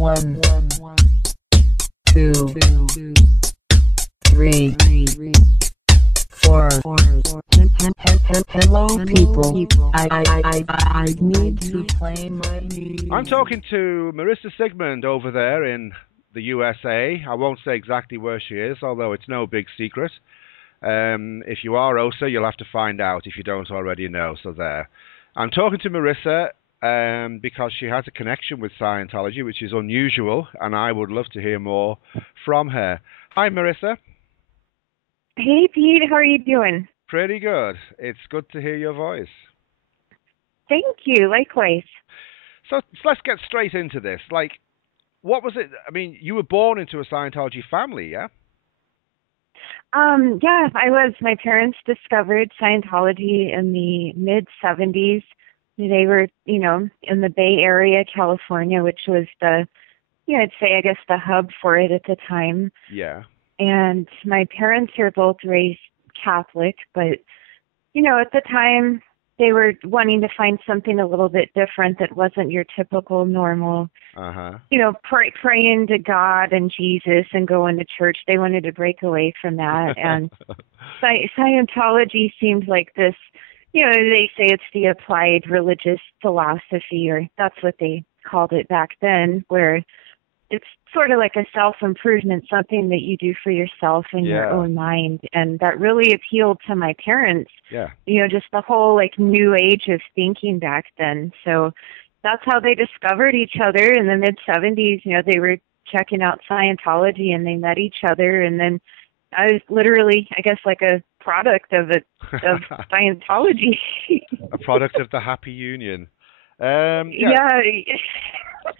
One, two, three, four. Hello, people. I need to play my music. I'm talking to Marisa Sigmond over there in the USA. I won't say exactly where she is, although it's no big secret. If you are Osa, you'll have to find out if you don't already know. So there. I'm talking to Marisa because she has a connection with Scientology, which is unusual, and I would love to hear more from her. Hi, Marisa. Hey, Pete. How are you doing? Pretty good. It's good to hear your voice. Thank you. Likewise. So let's get straight into this. Like, what was it? I mean, you were born into a Scientology family, yeah? Yeah, I was. My parents discovered Scientology in the mid-'70s. They were, in the Bay Area, California, which was I'd say, I guess, the hub for it at the time. Yeah. And my parents were both raised Catholic, but, at the time, they were wanting to find something a little bit different that wasn't your typical normal, praying to God and Jesus and going to church. They wanted to break away from that. And Scientology seemed like this, they say it's the applied religious philosophy, or that's what they called it back then, where it's sort of like a self-improvement, something that you do for yourself in your own mind. And that really appealed to my parents. Yeah. Just the whole like new age of thinking back then. So that's how they discovered each other in the mid-'70s. They were checking out Scientology and they met each other. And then I was literally, I guess, like a product of Scientology. A product of the happy union. Yeah.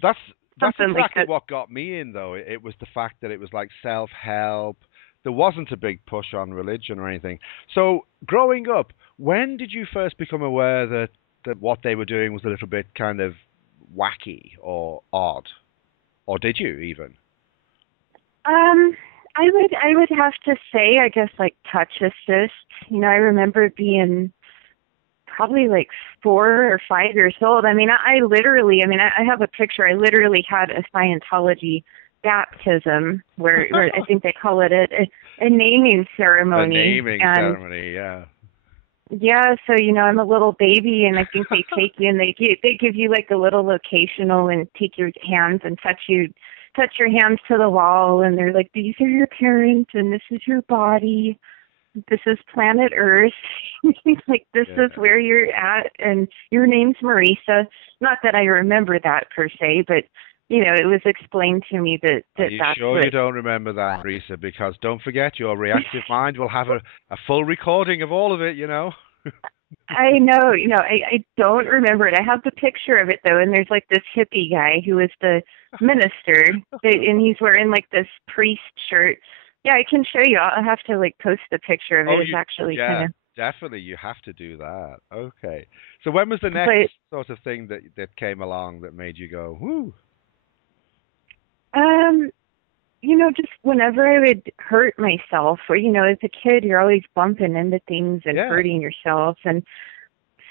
That's Something exactly like that. what got me in, though. It was the fact that it was like self-help. There wasn't a big push on religion or anything. So, growing up, when did you first become aware that what they were doing was a little bit kind of wacky or odd? Or did you even? I would have to say, I guess, like touch assist. I remember being probably like 4 or 5 years old. I mean, I have a picture. I literally had a Scientology baptism where I think they call it a naming ceremony. A naming ceremony, yeah. Yeah, so I'm a little baby, and I think they take you and they give you like a little locational and take your hands and touch your hands to the wall, and they're like, these are your parents, and this is your body. This is planet Earth. Like, this is where you're at, and your name's Marisa. Not that I remember that per se, but, it was explained to me that Are you that's sure you don't remember that, Marisa? Because don't forget, your reactive mind will have a full recording of all of it, I know, I don't remember it. I have the picture of it, though, and there's, like, this hippie guy who is the minister, and he's wearing, like, this priest shirt. Yeah, I can show you. I'll have to like post a picture of it. It's actually kind of definitely you have to do that. Okay. So when was the next sort of thing that came along that made you go, whoo? Just whenever I would hurt myself, or as a kid, you're always bumping into things and hurting yourself, and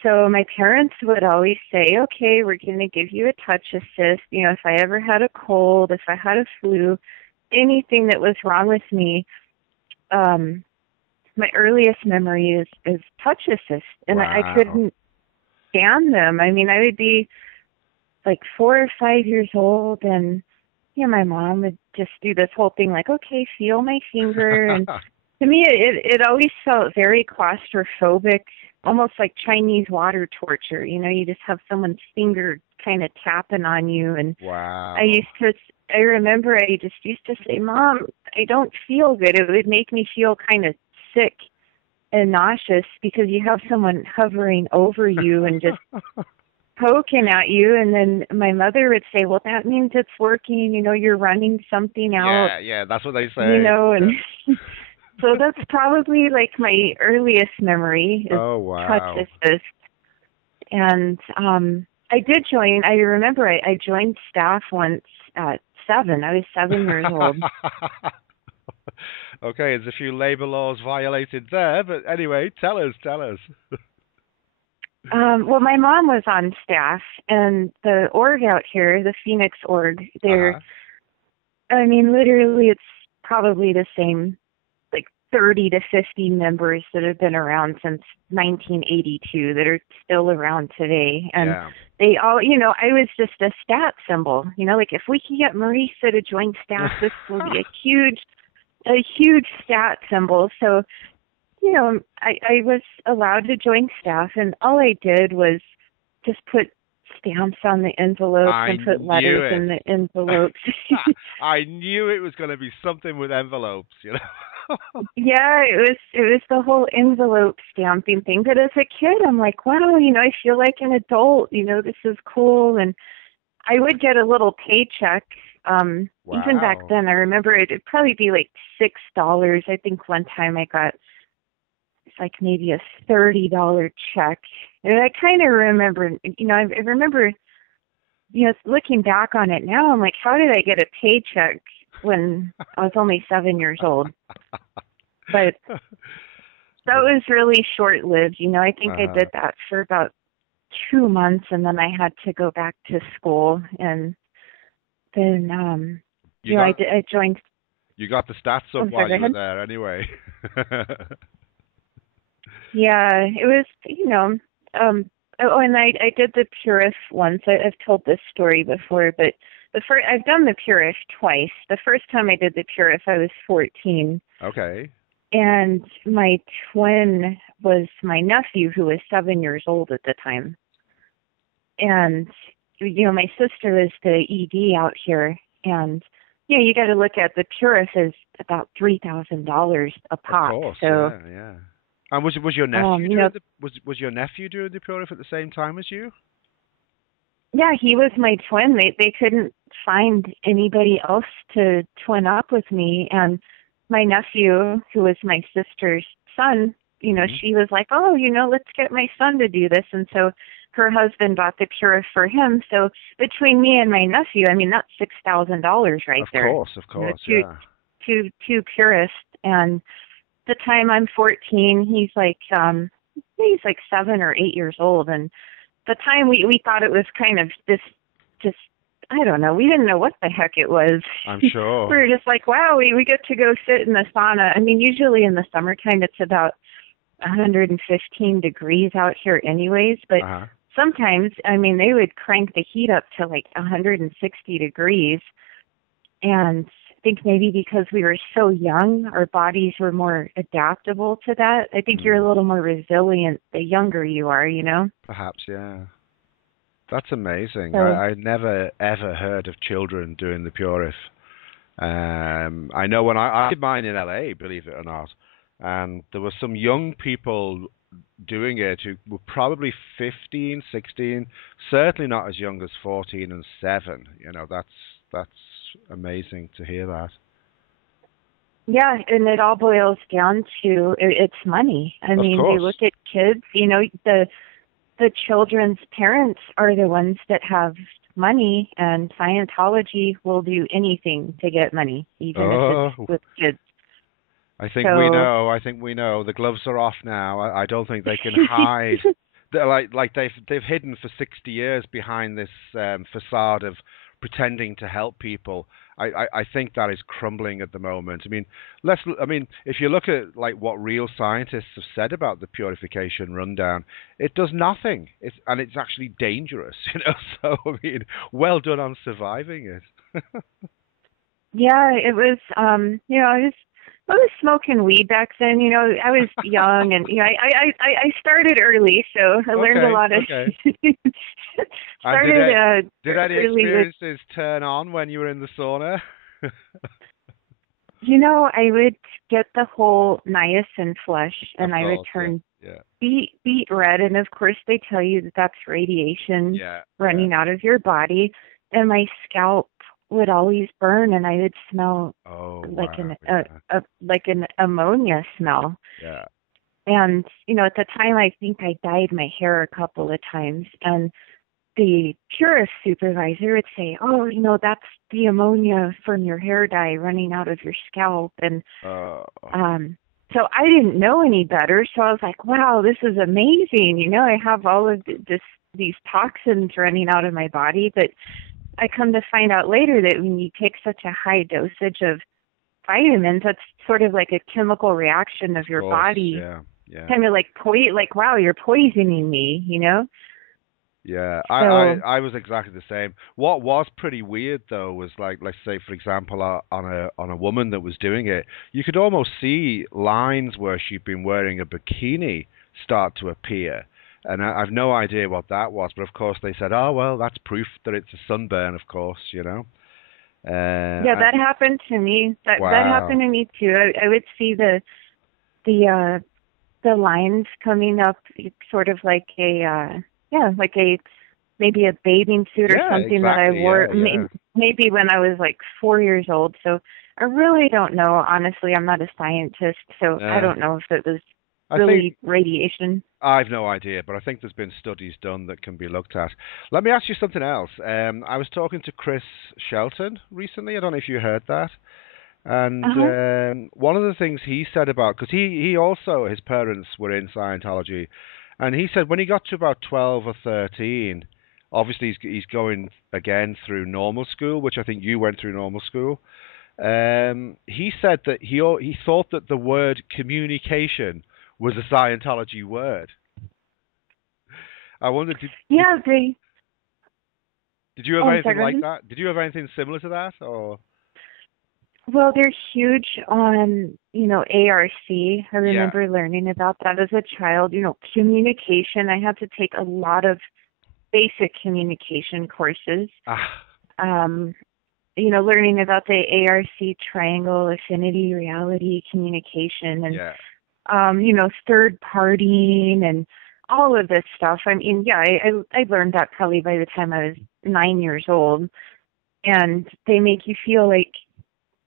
so my parents would always say, "Okay, we're going to give you a touch assist. If I ever had a cold, if I had a flu." Anything that was wrong with me, my earliest memory is touch assist, and wow. I couldn't stand them. I mean, I would be like 4 or 5 years old, and my mom would just do this whole thing like, okay, feel my finger, and to me, it always felt very claustrophobic, almost like Chinese water torture. You just have someone's finger kind of tapping on you, and wow. I remember I just used to say, Mom, I don't feel good. It would make me feel kind of sick and nauseous because you have someone hovering over you and just poking at you. And then my mother would say, well, that means it's working. You're running something out. Yeah, that's what they say. And so that's probably like my earliest memory is touch assist. And I did join. I remember I joined staff once at 7. I was 7 years old. Okay, there's a few labor laws violated there, but anyway, tell us. Well, my mom was on staff, and the org out here, the Phoenix org, they're, Uh-huh. I mean, literally, it's probably the same, like 30 to 50 members that have been around since 1982 that are still around today. And Yeah. they all, I was just a stat symbol. Like if we can get Marisa to join staff, this will be a huge stat symbol. So, I was allowed to join staff, and all I did was just put stamps on the envelopes I and put knew letters it. in the envelopes. I knew it was going to be something with envelopes, you know. Yeah, it was the whole envelope stamping thing. But as a kid, I'm like, wow, I feel like an adult. This is cool. And I would get a little paycheck. Even back Wow. then, I remember it'd probably be like $6. I think one time I got like maybe a $30 check. And I kind of remember, I remember, looking back on it now, I'm like, how did I get a paycheck when I was only 7 years old? But that was really short-lived. I think I Uh-huh. did that for about 2 months, and then I had to go back to school, and then You got I joined. you got the stats up I'm sorry, while go you were ahead. there anyway. Yeah, it was, oh, and I did the Purif once. I've told this story before, but I've done the Purif twice. The first time I did the Purif, I was 14, Okay. and my twin was my nephew, who was 7 years old at the time. And my sister is the ED out here, and you got to look at the Purif is about $3,000 a Of pop. course, So, yeah, yeah. And was your nephew you know, doing the was your nephew doing the Purif at the same time as you? yeah, he was my twin. They couldn't find anybody else to twin up with me, and my nephew, who was my sister's son, Hmm. she was like, oh, let's get my son to do this, and so her husband bought the Purif for him. So between me and my nephew, I mean, that's $6,000 right there. Of You know, course, two yeah. two Purists, and the time I'm 14, he's like 7 or 8 years old, and the time we thought it was kind of this, just, I don't know, we didn't know what the heck it was. I'm We sure. were just like, wow, we get to go sit in the sauna. I mean, usually in the summertime it's about 115 degrees out here anyways, but Uh-huh. sometimes, I mean, they would crank the heat up to like 160 degrees, and I think maybe because we were so young, our bodies were more adaptable to that. I think you're Mm. a little more resilient the younger you are. Perhaps, yeah. That's amazing. So, I never ever heard of children doing the Purif. I know when I did mine in LA, believe it or not, and there were some young people doing it who were probably 15, 16, certainly not as young as 14 and 7. That's amazing to hear that. yeah, and it all boils down to it's money. I Of mean, you course. look at kids, the children's parents are the ones that have money, and Scientology will do anything to get money, even if it's Oh, with kids. I think we So, know. I think we know. The gloves are off now. I don't think they can hide. They're like they've hidden for 60 years behind this facade of pretending to help people. I think that is crumbling at the moment. I mean, if you look at like what real scientists have said about the purification rundown, it does nothing. It's actually dangerous, you know. So I mean, well done on surviving it. yeah, it was, I was smoking weed back then. I was young, and I started early, so I learned a Okay, lot of okay. And started did any early with. experiences turn on when you were in the sauna? I would get the whole niacin flush, Of and I would course, yeah, turn yeah, beet red, and of course they tell you that that's radiation yeah, yeah. running out of your body, and my scalp would always burn, and I would smell Oh like wow, yeah, an ammonia smell. yeah. And at the time, I think I dyed my hair a couple of times, and the purist supervisor would say, oh, that's the ammonia from your hair dye running out of your scalp. And Oh, um So I didn't know any better. So I was like, wow, this is amazing. You know, I have all of these toxins running out of my body. But I come to find out later that when you take such a high dosage of vitamins, that's sort of like a chemical reaction of your body. Yeah, yeah. Kind of like, wow, you're poisoning me, you know? Yeah, So, I was exactly the same. What was pretty weird though was like, let's say for example, on a woman that was doing it, you could almost see lines where she'd been wearing a bikini start to appear, and I've no idea what that was. But of course they said, oh well, that's proof that it's a sunburn. Of course, you know. yeah, that happened to me. That Wow. happened to me too. I would see the the lines coming up, sort of like like a maybe a bathing suit or Yeah, something that I exactly. wore Yeah, yeah. maybe when I was like 4 years old. So I really don't know. Honestly, I'm not a scientist, so I Yeah. don't know if it was I think really radiation. I've no idea, but I think there's been studies done that can be looked at. Let me ask you something else. I was talking to Chris Shelton recently. I don't know if you heard that. And Uh-huh. one of the things he said about, because he also, his parents were in Scientology, and he said when he got to about 12 or 13, obviously he's going again through normal school, which I think you went through normal school. He said that he thought that the word communication was a Scientology word. I wondered, Yeah, they did you have Oh, anything sorry, go like ahead. that? Did you have anything similar to that, or? Well, they're huge on, ARC. I Yeah. remember learning about that as a child. Communication. I had to take a lot of basic communication courses. Ah, Um, learning about the ARC triangle, affinity, reality, communication, and, yeah. third partying and all of this stuff. I mean, yeah, I learned that probably by the time I was 9 years old. And they make you feel like,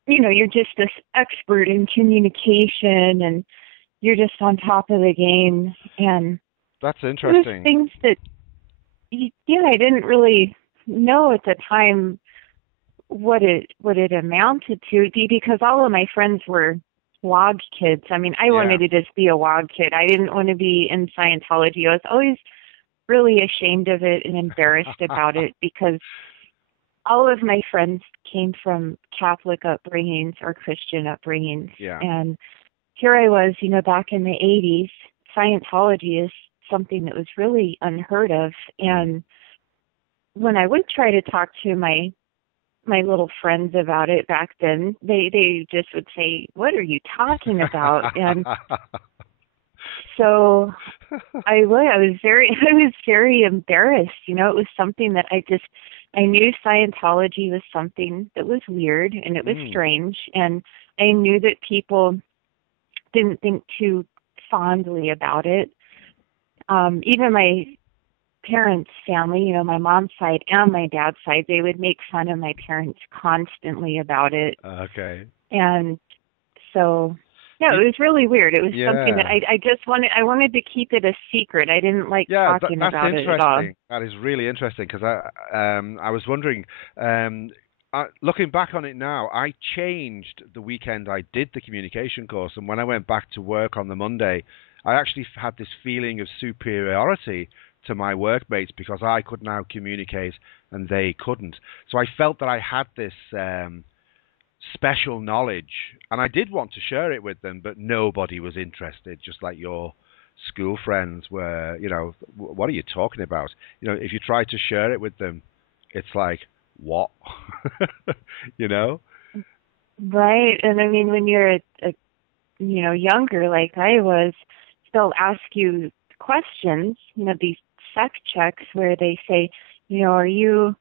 you're just this expert in communication and you're just on top of the game. And That's it was interesting. things that, I didn't really know at the time what it amounted to, because all of my friends were WOG kids. I mean, I Yeah. wanted to just be a WOG kid. I didn't want to be in Scientology. I was always really ashamed of it and embarrassed about it because all of my friends came from Catholic upbringings or Christian upbringings. Yeah. And here I was, back in the 80s, Scientology is something that was really unheard of. Mm. And when I would try to talk to my little friends about it back then, they just would say, "What are you talking about?" And so I was very I was very embarrassed. It was something that I knew Scientology was something that was weird and it was Mm. strange, and I knew that people didn't think too fondly about it. Even my parents' family, my mom's side and my dad's side, they would make fun of my parents constantly about it. Okay. And so, yeah, You, it was really weird. It was something that yeah. I wanted to keep it a secret. I didn't like Yeah, talking that's about it at all. interesting. That is really interesting because I was wondering, um, looking back on it now, I changed the weekend I did the communication course, and when I went back to work on the Monday, I actually had this feeling of superiority to my workmates because I could now communicate and they couldn't. So I felt that I had this special knowledge, and I did want to share it with them, but nobody was interested, just like your school friends were, what are you talking about? If you try to share it with them, it's like, what? you know? Right. And I mean, when you're younger like I was, they'll ask you questions, these sex checks where they say, are you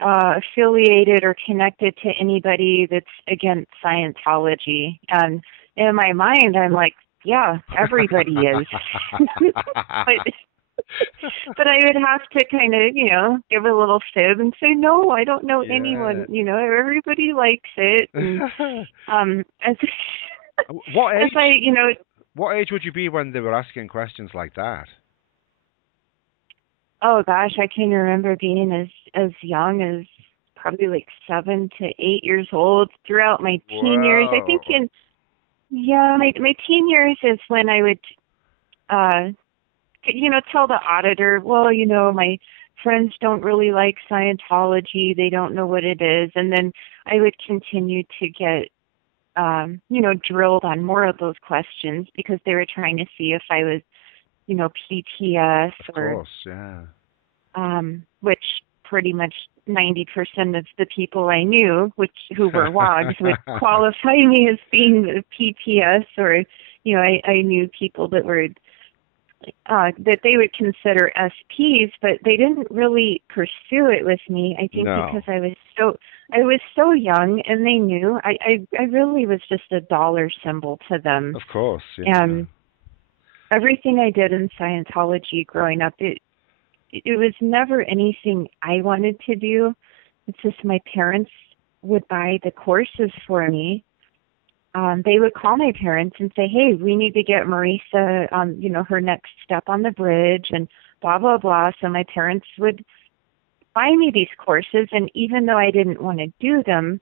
affiliated or connected to anybody that's against Scientology? And in my mind, I'm like, yeah, everybody is. but but I would have to kind of, give a little fib and say, no, I don't know anyone. Yeah. Everybody likes it. And as What as I, age? What age would you be when they were asking questions like that? oh gosh, I can remember being as young as probably like 7 to 8 years old throughout my teen years. I think Whoa. Yeah, my teen years is when I would, uh, tell the auditor, well, my friends don't really like Scientology. They don't know what it is. And then I would continue to get, drilled on more of those questions because they were trying to see if I was, PTS Of or, course, yeah. which pretty much 90% of the people I knew, who were WOGs, would qualify me as being PTS, or, I knew people that were that they would consider SPs, but they didn't really pursue it with me. I think because No, I was so young, and they knew I really was just a dollar symbol to them. of course, yeah. And everything I did in Scientology growing up, it was never anything I wanted to do. It's just my parents would buy the courses for me. They would call my parents and say, "Hey, we need to get Marisa on, her next step on the bridge," and blah blah blah. So my parents would buy me these courses, and even though I didn't want to do them,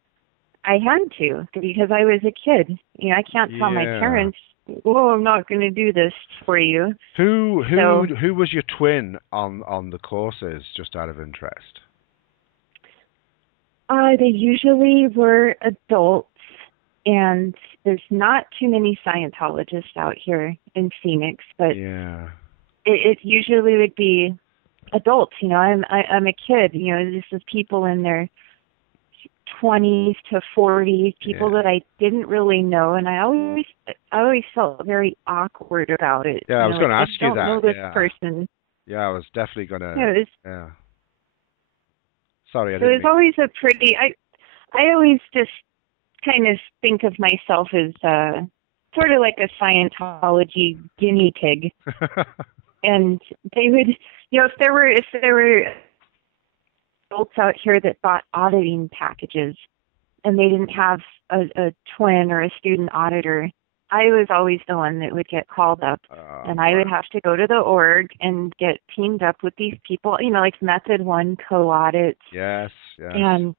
I had to because I was a kid. I can't tell my Yeah. parents, "Oh, I'm not going to do this for you." Who So who who was your twin on the courses, just out of interest? they usually were adults, and there's not too many Scientologists out here in Phoenix, but Yeah. it usually would be adults. I'm a kid. This is people in their 20s to 40s, people Yeah. that I didn't really know, and I always felt very awkward about it. Yeah, I was Like, going to I ask you don't know that. this Yeah. person. Yeah, I was definitely going You to. know, it's, Yeah. Sorry, I so didn't it's mean. always a pretty. I always just kind of think of myself as sort of like a Scientology guinea pig, and they would, if there were adults out here that bought auditing packages and they didn't have a twin or a student auditor, I was always the one that would get called up. Oh, And I would wow. have to go to the org and get teamed up with these people, like Method 1 co-audits. Yes, yes. And,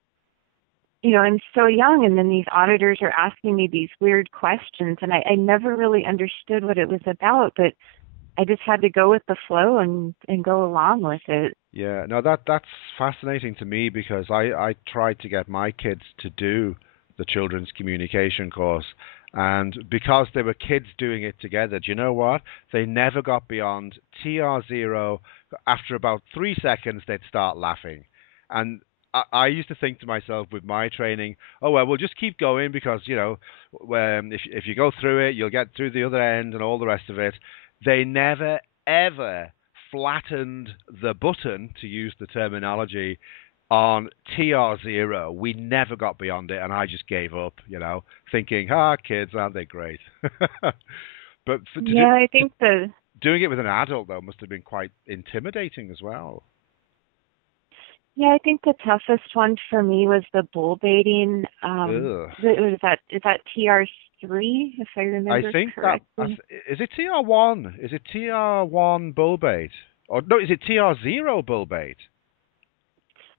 I'm so young, and then these auditors are asking me these weird questions, and I never really understood what it was about, but I just had to go with the flow and go along with it. Yeah, no, that's fascinating to me because I tried to get my kids to do the children's communication course, and because they were kids doing it together, do you know what? They never got beyond TR0. After about 3 seconds, they'd start laughing, and I used to think to myself with my training, oh well, we'll just keep going because if you go through it, you'll get through the other end and all the rest of it. They never ever flattened the button, to use the terminology, on TR0. We never got beyond it, and I just gave up, thinking, kids, aren't they great? But Yeah, I think doing it with an adult, though, must have been quite intimidating as well. the toughest one for me was the bull baiting. Ugh. Is that TR3, if I I remember think correctly? is it TR1? Is it TR1 bull bait? Or no, is it TR0 bull bait?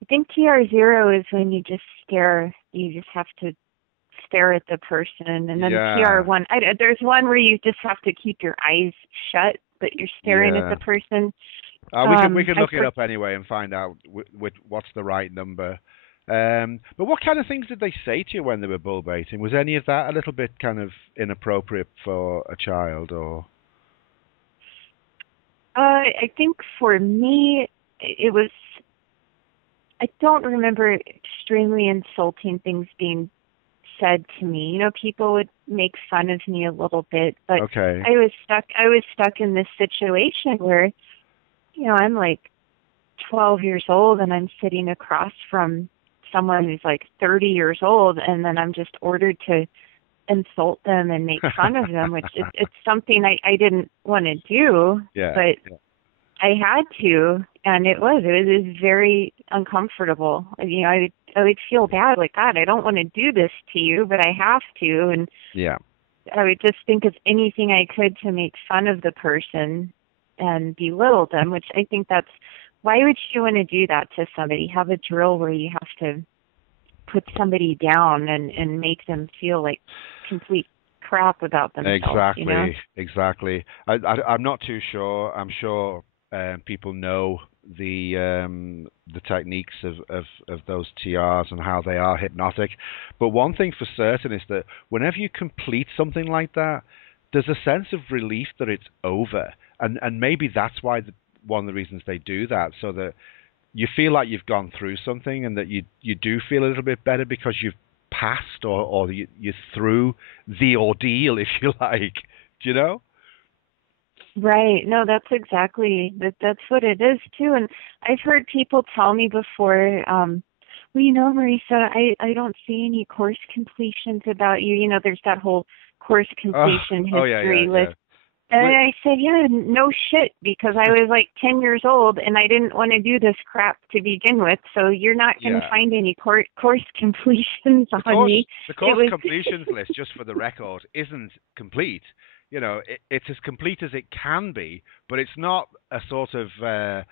I think TR0 is when you just stare. You just have to stare at the person, and then Yeah, TR1. There's one where you just have to keep your eyes shut, but you're staring at yeah. the person. We can I look it up anyway and find out what's the right number. But what kind of things did they say to you when they were bull baiting? Was any of that a little bit kind of inappropriate for a child, or? I think for me, it was. I don't remember extremely insulting things being said to me. People would make fun of me a little bit, but Okay. I was stuck in this situation where, I'm like 12 years old, and I'm sitting across from someone who's like 30 years old, and then I'm just ordered to insult them and make fun of them, which it's something I didn't want to do, Yeah. but Yeah. I had to, and it was very uncomfortable. I would feel bad, like, God, I don't want to do this to you, but I have to, and Yeah. I would just think of anything I could to make fun of the person and belittle them, which I think that's why would you want to do that to somebody? Have a drill where you have to put somebody down and make them feel like complete crap about themselves, you know? Exactly. I'm not too sure. I'm sure people know the techniques of those TRs and how they are hypnotic. But one thing for certain is that whenever you complete something like that, there's a sense of relief that it's over, and maybe that's why one of the reasons they do that, so that you feel like you've gone through something and that you do feel a little bit better because you've passed or you're through the ordeal, if you like. Do you know? Right. No, that's exactly that's what it is too. And I've heard people tell me before, well, you know, Marisa, I don't see any course completions about you. You know, there's that whole course completion history list. And I said, yeah, no shit, because I was like 10 years old and I didn't want to do this crap to begin with. So you're not going to find any course completions on me. The course completions list, just for the record, isn't complete. You know, it's as complete as it can be, but it's not a sort of 100%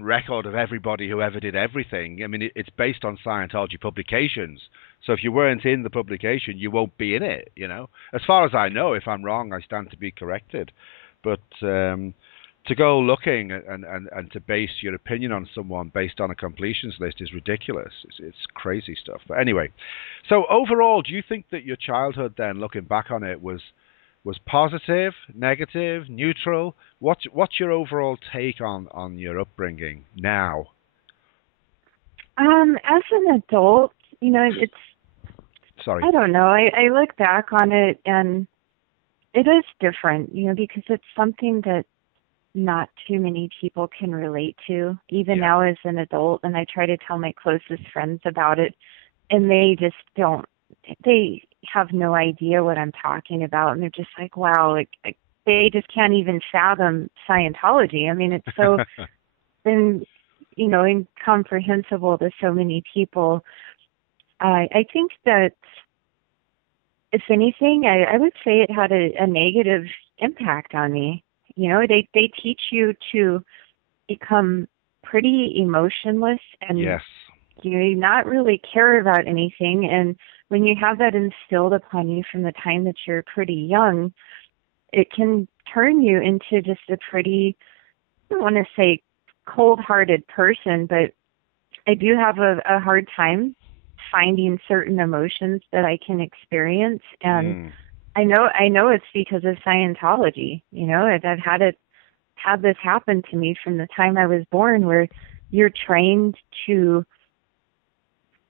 record of everybody who ever did everything. I mean, it's based on Scientology publications. So if you weren't in the publication, you won't be in it, you know. As far as I know, if I'm wrong, I stand to be corrected. But to go looking and to base your opinion on someone based on a completions list is ridiculous. It's crazy stuff. But anyway, so overall, do you think that your childhood then, looking back on it, was positive, negative, neutral? What's your overall take on your upbringing now? As an adult, you know, it's Sorry. I don't know. I look back on it and it is different, you know, because it's something that not too many people can relate to, even now as an adult. And I try to tell my closest friends about it, and they just don't. They have no idea what I'm talking about, and they're just like, wow, like they just can't even fathom Scientology. I mean, it's so been, you know, incomprehensible to so many people. I think that, if anything, I would say it had a negative impact on me. You know, they teach you to become pretty emotionless and you know, not really care about anything. And when you have that instilled upon you from the time that you're pretty young, it can turn you into just a pretty, I don't want to say cold-hearted person, but I do have a hard time finding certain emotions that I can experience. And I know it's because of Scientology. You know, I've had this happen to me from the time I was born, where you're trained to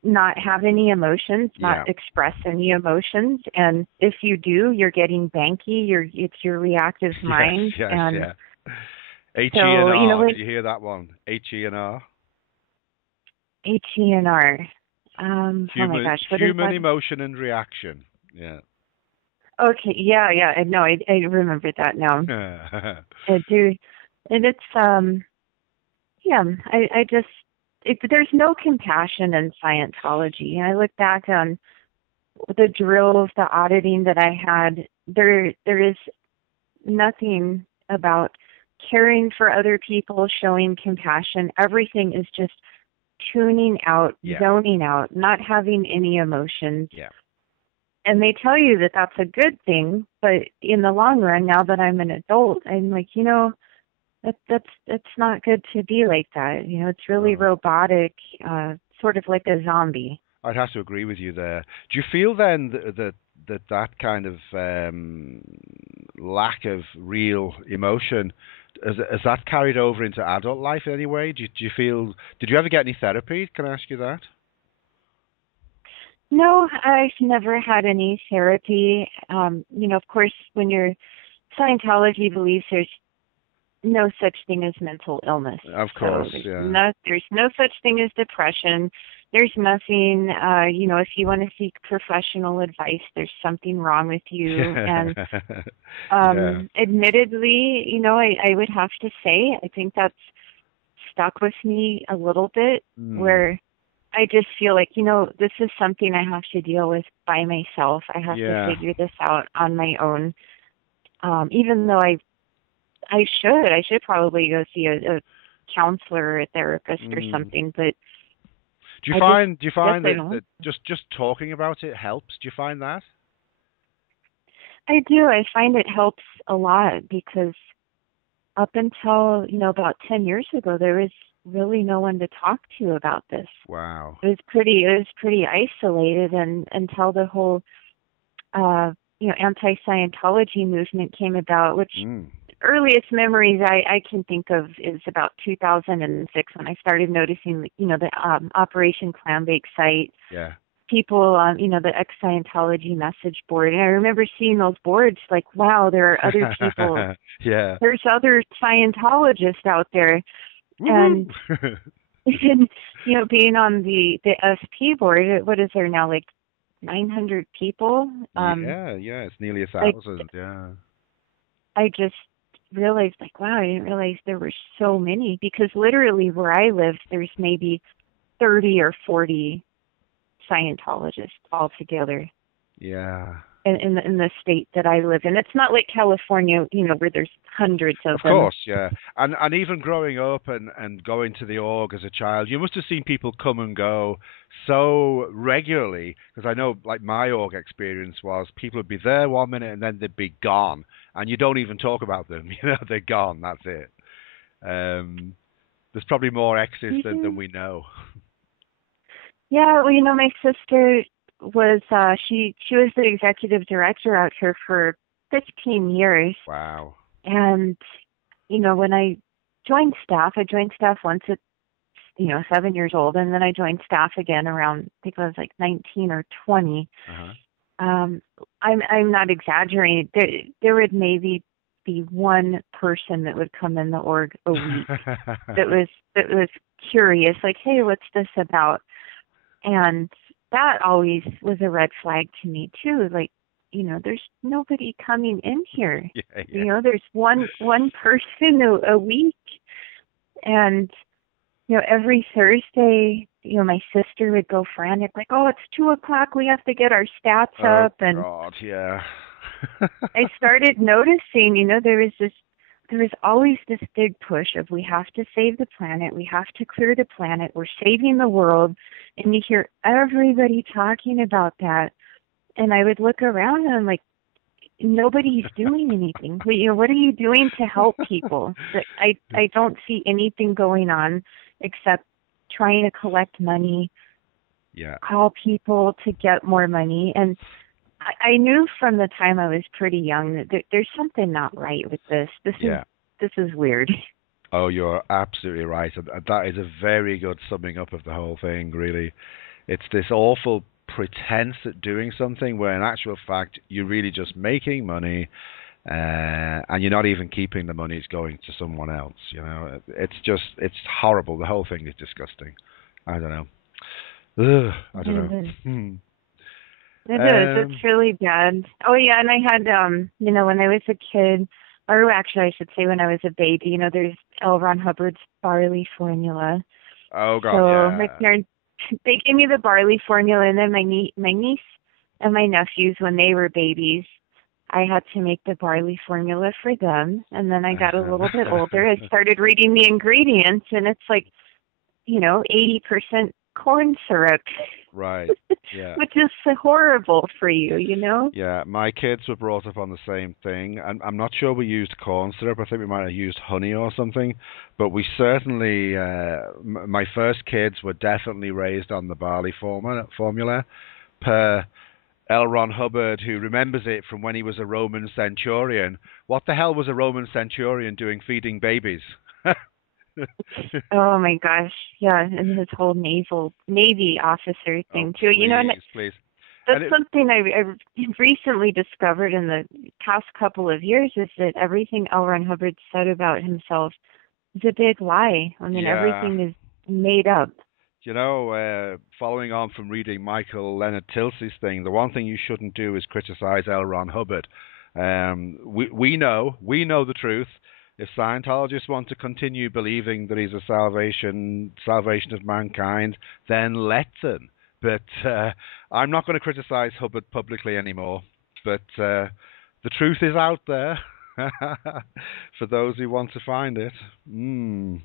not have any emotions, not express any emotions, and if you do, you're getting banky. It's your reactive mind. H-E-N-R. You know, Did you hear that one? H-E-N-R. H-E-N-R. Oh my gosh, what human is that? emotion and reaction. Yeah. Okay. Yeah. I know. I remember that now. I do, and it's yeah. I just there's no compassion in Scientology. And I look back on the drills, the auditing that I had. There is nothing about caring for other people, showing compassion. Everything is just tuning out, zoning out, not having any emotions. Yeah. And they tell you that that's a good thing, but in the long run, now that I'm an adult, I'm like, you know, that's not good to be like that. You know, it's really robotic, sort of like a zombie. I'd have to agree with you there. Do you feel then that kind of lack of real emotion, has that carried over into adult life in any way? Do you feel? Did you ever get any therapy? Can I ask you that? No, I've never had any therapy. You know, of course, when you're Scientology believes there's no such thing as mental illness. Of course, so there's no such thing as depression. There's nothing, you know, if you want to seek professional advice, there's something wrong with you. And admittedly, you know, I would have to say, I think that's stuck with me a little bit, where I just feel like, you know, this is something I have to deal with by myself. I have to figure this out on my own. Even though I should probably go see a counselor or a therapist or something, but do you find that just talking about it helps? Do you find that? I do. I find it helps a lot because up until, about 10 years ago, there was really no one to talk to about this. Wow. It was pretty isolated, and until the whole, anti-Scientology movement came about, which Mm. earliest memories I can think of is about 2006 when I started noticing, the Operation Clambake site, Yeah. people, the ex-Scientology message board. And I remember seeing those boards like, wow, there are other people. Yeah. There's other Scientologists out there. Woohoo! And, and being on the SP board, what is there now, like 900 people? Yeah, yeah, it's nearly Like, 1,000. Yeah. I just realized, like, wow, I didn't realize there were so many, because literally where I live, there's maybe 30 or 40 Scientologists altogether Yeah. in the state that I live in. It's not like California, where there's hundreds of Of them. course, yeah. And even growing up and going to the org as a child, you must have seen people come and go so regularly. Because I know, like, my org experience was people would be there 1 minute and then they'd be gone, and you don't even talk about them. They're gone. That's it. Um, there's probably more exes than Hmm. we know. Yeah, well, my sister was she was the executive director out here for 15 years. Wow. And when I joined staff once at 7 years old, and then I joined staff again around, I think I was like 19 or 20. Uh Um, I'm not exaggerating. There would maybe be one person that would come in the org a week huh. that was curious, like, hey, what's this about? And that always was a red flag to me too. Like, there's nobody coming in here. Yeah, yeah. There's one person a week. And every Thursday, my sister would go frantic, like, oh, it's 2 o'clock, we have to get our stats Oh up. And God, yeah. I started noticing, there was always this big push of, we have to save the planet, we have to clear the planet, we're saving the world. And you hear everybody talking about that. And I would look around and I'm like, nobody's doing anything. What are you doing to help people? I don't see anything going on except trying to collect money, Yeah. call people to get more money. And I knew from the time I was pretty young that there's something not right with this. Yeah. This is weird. Oh, you're absolutely right. And that is a very good summing up of the whole thing, really. It's this awful pretense at doing something where, in actual fact, you're really just making money, and you're not even keeping the money. It's going to someone else. It's horrible. The whole thing is disgusting. I don't know. Ugh, I don't know. It is. Hmm. It is. Um, It's really bad. Oh yeah, and I had when I was a kid, or actually I should say when I was a baby, there's L. Ron Hubbard's barley formula. oh God, So my yeah. parents, they gave me the barley formula, and then my niece and my nephews, when they were babies, I had to make the barley formula for them. And then I got a little bit older, I started reading the ingredients, and it's like, 80% corn syrup, Right. Yeah. which is so horrible for you. Yeah, my kids were brought up on the same thing, and I'm not sure we used corn syrup. I think we might have used honey or something, but we certainly, my first kids were definitely raised on the barley formula, per L. Ron Hubbard, who remembers it from when he was a Roman centurion. What the hell was a Roman centurion doing feeding babies? Oh my gosh, yeah, and his whole Navy officer Oh, thing too. And please, please. And that's something I recently discovered in the past couple of years, is that everything L. Ron Hubbard said about himself is a big lie. I mean, yeah, everything is made up. following on from reading Michael Leonard Tilsey's thing, the one thing you shouldn't do is criticize L. Ron Hubbard. We know the truth. If Scientologists want to continue believing that he's a salvation of mankind, then let them. But I'm not going to criticize Hubbard publicly anymore. But the truth is out there for those who want to find it. Mm.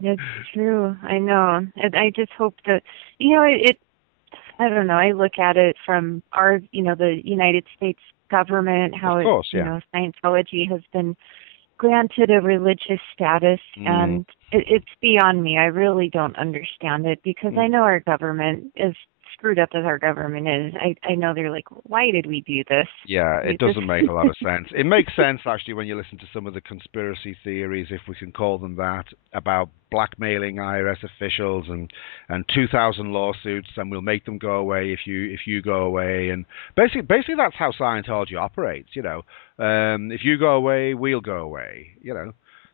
It's true. I know. And I just hope that, it. I don't know, I look at it from our, the United States government, Of how it, course, yeah. Scientology has been granted a religious status, Mm. and it's beyond me. I really don't understand it because I know our government is screwed up as our government is. I know they're like, why did we do this? Yeah, it This doesn't make a lot of sense. It makes sense actually when you listen to some of the conspiracy theories, if we can call them that, about blackmailing IRS officials and 2,000 lawsuits, and we'll make them go away if you go away, and basically that's how Scientology operates. If you go away, we'll go away.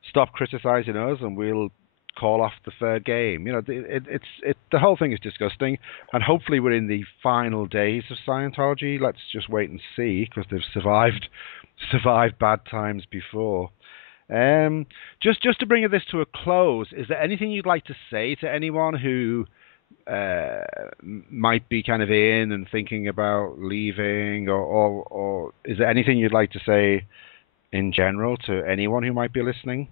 Stop criticizing us, and we'll call off the third game. The whole thing is disgusting, and hopefully we're in the final days of Scientology. Let's just wait and see, because they've survived bad times before. Just to bring this to a close, is there anything you'd like to say to anyone who might be kind of in and thinking about leaving, or is there anything you'd like to say in general to anyone who might be listening?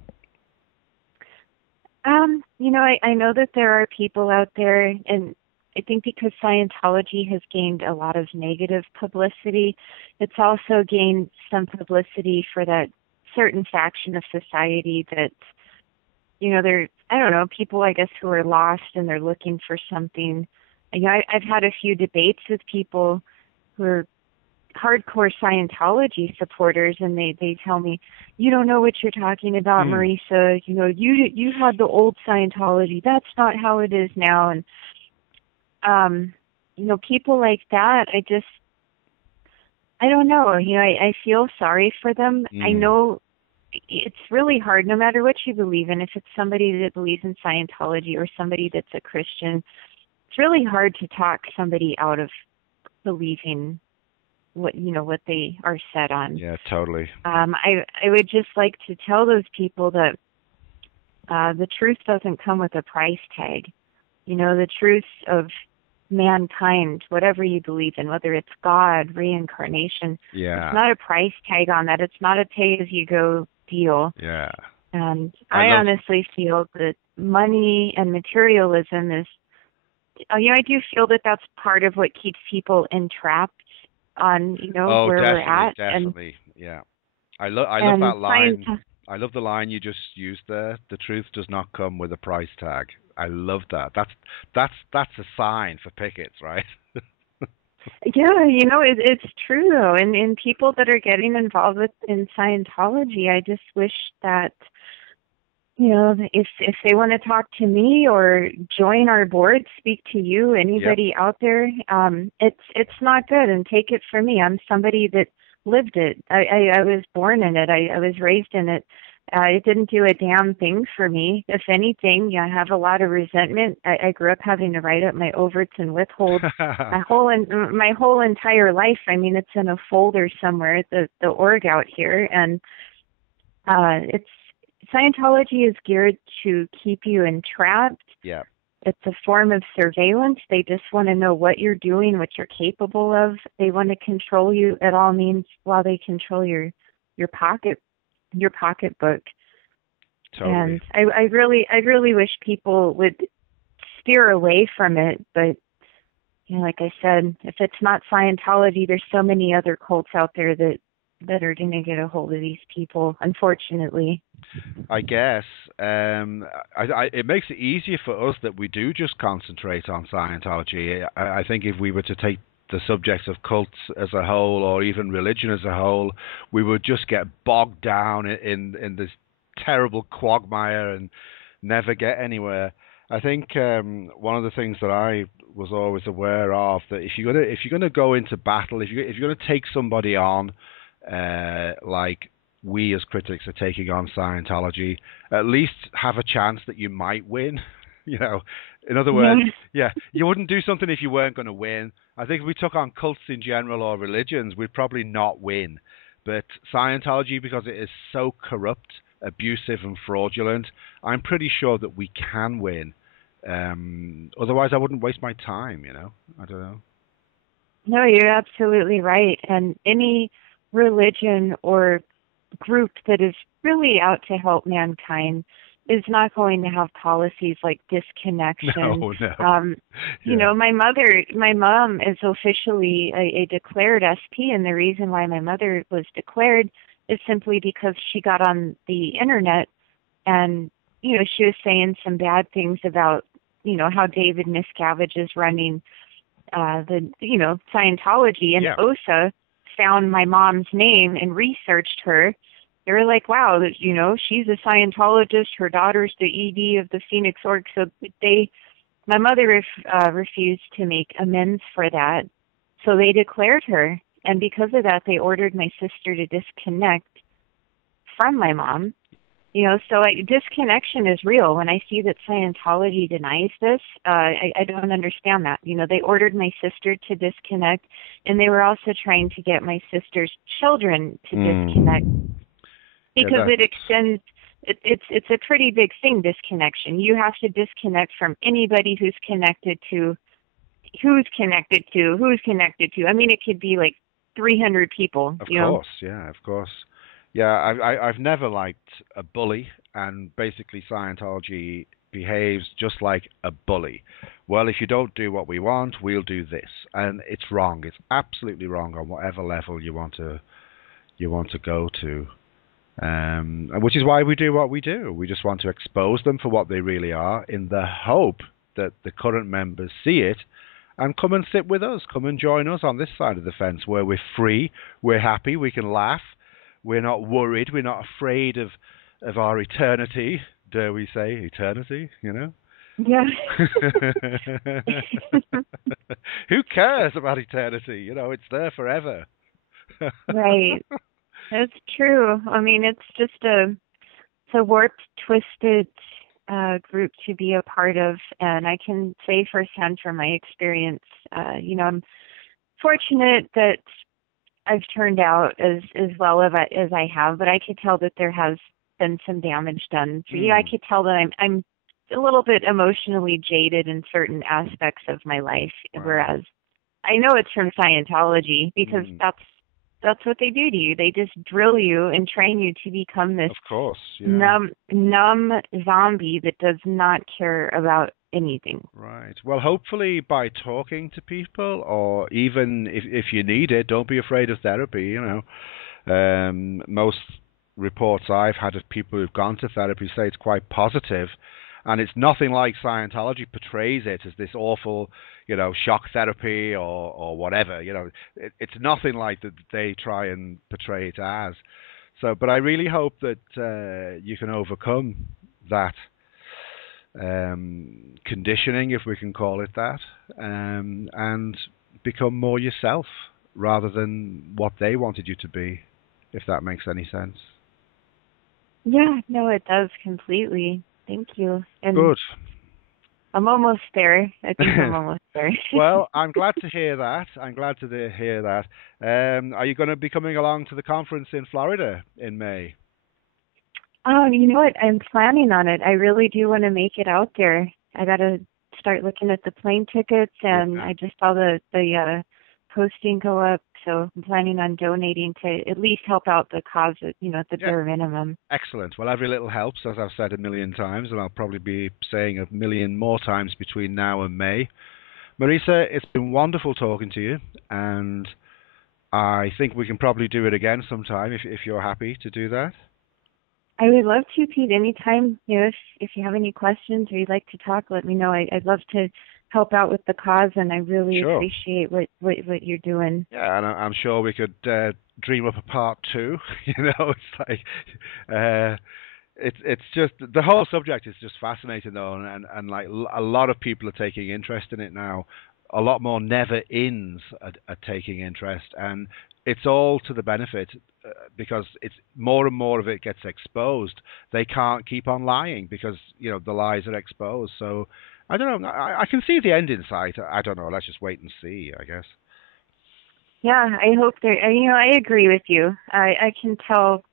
I know that there are people out there, and I think because Scientology has gained a lot of negative publicity, it's also gained some publicity for that certain faction of society that, they're, I don't know, people, I guess, who are lost and they're looking for something. I've had a few debates with people who are hardcore Scientology supporters, and they tell me, you don't know what you're talking about, Marisa. You had the old Scientology. That's not how it is now. And people like that, I don't know. I feel sorry for them. I know it's really hard, no matter what you believe in. If it's somebody that believes in Scientology or somebody that's a Christian, it's really hard to talk somebody out of believing what they are set on. Yeah, totally. I would just like to tell those people that the truth doesn't come with a price tag. The truth of mankind, whatever you believe in, whether it's God, reincarnation, Yeah. it's not a price tag on that. It's not a pay-as-you-go deal. Yeah. And I honestly feel that money and materialism is, I do feel that that's part of what keeps people entrapped on, where we're at. Definitely. Yeah. I love and that line. I love the line you just used there. The truth does not come with a price tag. I love that. That's a sign for pickets, right? Yeah, it's true though, and people that are getting involved in Scientology, I just wish that, if they want to talk to me or join our board, speak to you, anybody out there, it's not good. And take it from me, I'm somebody that lived it. I was born in it. I was raised in it. It didn't do a damn thing for me. If anything, I have a lot of resentment. I grew up having to write up my overts and withholds my whole entire life. I mean, it's in a folder somewhere, the org out here, and Scientology is geared to keep you entrapped. Yeah. It's a form of surveillance. They just want to know what you're doing, what you're capable of. They want to control you at all means while they control your pocketbook. Totally. And I really wish people would steer away from it. But like I said, if it's not Scientology, there's so many other cults out there that are going to get a hold of these people, unfortunately. I guess it makes it easier for us that we do just concentrate on Scientology. I think if we were to take the subjects of cults as a whole, or even religion as a whole, we would just get bogged down in this terrible quagmire and never get anywhere. I think one of the things that I was always aware of, that if you're gonna go into battle, if you're gonna take somebody on, like we as critics are taking on Scientology, at least have a chance that you might win. In other words, you wouldn't do something if you weren't going to win. I think if we took on cults in general or religions, we'd probably not win. But Scientology, because it is so corrupt, abusive, and fraudulent, I'm pretty sure that we can win. Otherwise, I wouldn't waste my time. I don't know. No, you're absolutely right. And any religion or group that is really out to help mankind, is not going to have policies like disconnection. No. You know, my mom is officially a declared SP, and the reason why my mother was declared is simply because she got on the internet and, you know, she was saying some bad things about, you know, how David Miscavige is running Scientology, and OSA found my mom's name and researched her. They were like, wow, you know, she's a Scientologist. Her daughter's the ED of the Phoenix Org. So my mother refused to make amends for that. So they declared her. And because of that, they ordered my sister to disconnect from my mom. You know, so disconnection is real. When I see that Scientology denies this, I don't understand that. You know, they ordered my sister to disconnect, and they were also trying to get my sister's children to disconnect. Because it extends, it's a pretty big thing, disconnection. You have to disconnect from anybody who's connected to. I mean, it could be like 300 people. Of course. Yeah, I've never liked a bully, and basically Scientology behaves just like a bully. Well, if you don't do what we want, we'll do this, and it's wrong. It's absolutely wrong on whatever level you want to go to. Which is why we do what we do. We just want to expose them for what they really are, in the hope that the current members see it and come and sit with us, come and join us on this side of the fence, where we're free, we're happy, we can laugh, we're not worried, we're not afraid of our eternity, dare we say eternity, you know? Yeah. Who cares about eternity? You know, it's there forever. Right. That's true. I mean, it's just a warped, twisted group to be a part of, and I can say firsthand from my experience, you know, I'm fortunate that I've turned out as well as I have, but I could tell that there has been some damage done. So yeah, I could tell that I'm a little bit emotionally jaded in certain aspects of my life, whereas I know it's from Scientology, because that's what they do to you. They just drill you and train you to become this numb zombie that does not care about anything. Right. Well, hopefully by talking to people, or even if you need it, don't be afraid of therapy, you know. Most reports I've had of people who've gone to therapy say it's quite positive, and it's nothing like Scientology portrays it as this awful, you know, shock therapy or whatever. You know, it's nothing like that they try and portray it as. So, but I really hope that you can overcome that conditioning, if we can call it that, and become more yourself rather than what they wanted you to be, if that makes any sense. Yeah, no, it does completely. Thank you. And good. I'm almost there. I think I'm almost there. Well, I'm glad to hear that. Are you going to be coming along to the conference in Florida in May? You know what? I'm planning on it. I really do want to make it out there. I got to start looking at the plane tickets, and I just saw the posting go up. So I'm planning on donating to at least help out the cause, you know, at the bare minimum. Excellent. Well, every little helps, as I've said a million times, and I'll probably be saying a million more times between now and May. Marisa, it's been wonderful talking to you, and I think we can probably do it again sometime if you're happy to do that. I would love to, Pete. Anytime, you know, if you have any questions or you'd like to talk, let me know. I'd love to help out with the cause, and I really appreciate what you're doing. Yeah, and I'm sure we could dream up a part 2. You know, it's like it's just the whole subject is just fascinating though, and like a lot of people are taking interest in it now. A lot more never-ins are taking interest, and it's all to the benefit because it's more and more of it gets exposed. They can't keep on lying because, you know, the lies are exposed. So I don't know. I can see the end in sight. I don't know. Let's just wait and see, I guess. Yeah, I hope there. You know, I agree with you. I can tell,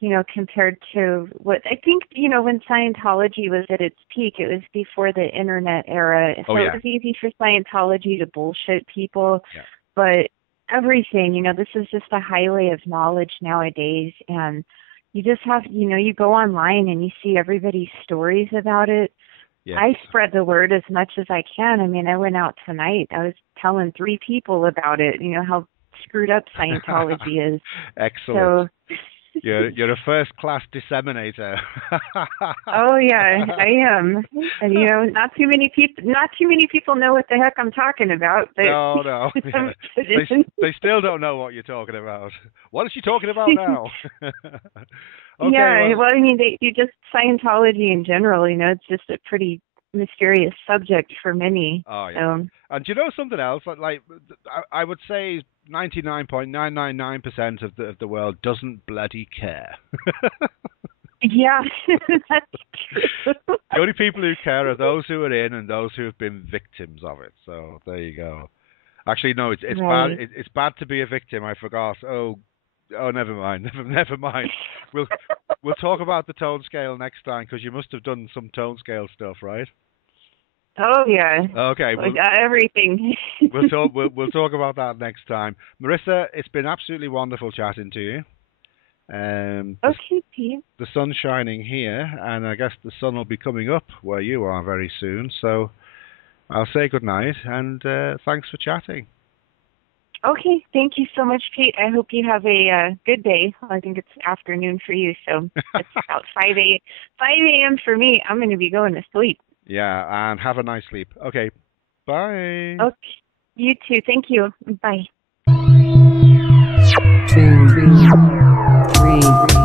you know, compared to what I think, you know, when Scientology was at its peak, it was before the internet era. So it was easy for Scientology to bullshit people. Yeah. But everything, you know, this is just a highway of knowledge nowadays. And, you just have, you go online and you see everybody's stories about it. Yes. I spread the word as much as I can. I mean, I went out tonight. I was telling 3 people about it, how screwed up Scientology is. Excellent. So You're a first-class disseminator. oh yeah, I am. And not too many people know what the heck I'm talking about. But No. Yeah. They still don't know what you're talking about. What is she talking about now? Okay, yeah, well, I mean, Scientology in general, it's just a pretty mysterious subject for many. Oh yeah. So. And do you know something else? Like I would say 99.999% of the world doesn't bloody care. Yeah, that's true. The only people who care are those who are in and those who have been victims of it. So there you go. Actually, no, it's right. bad. It's bad to be a victim. I forgot. Oh, never mind. Never mind. We'll talk about the tone scale next time because you must have done some tone scale stuff, right? Oh yeah. Okay. We got everything. We'll talk about that next time. Marisa, it's been absolutely wonderful chatting to you. Okay, Pete. The sun's shining here, and I guess the sun will be coming up where you are very soon. So I'll say good night, and thanks for chatting. Okay, thank you so much, Pete. I hope you have a good day. I think it's afternoon for you, so it's about 5 a.m. for me. I'm going to be going to sleep. Yeah, and have a nice sleep. Okay, bye. Okay, you too. Thank you. Bye. 2, 3.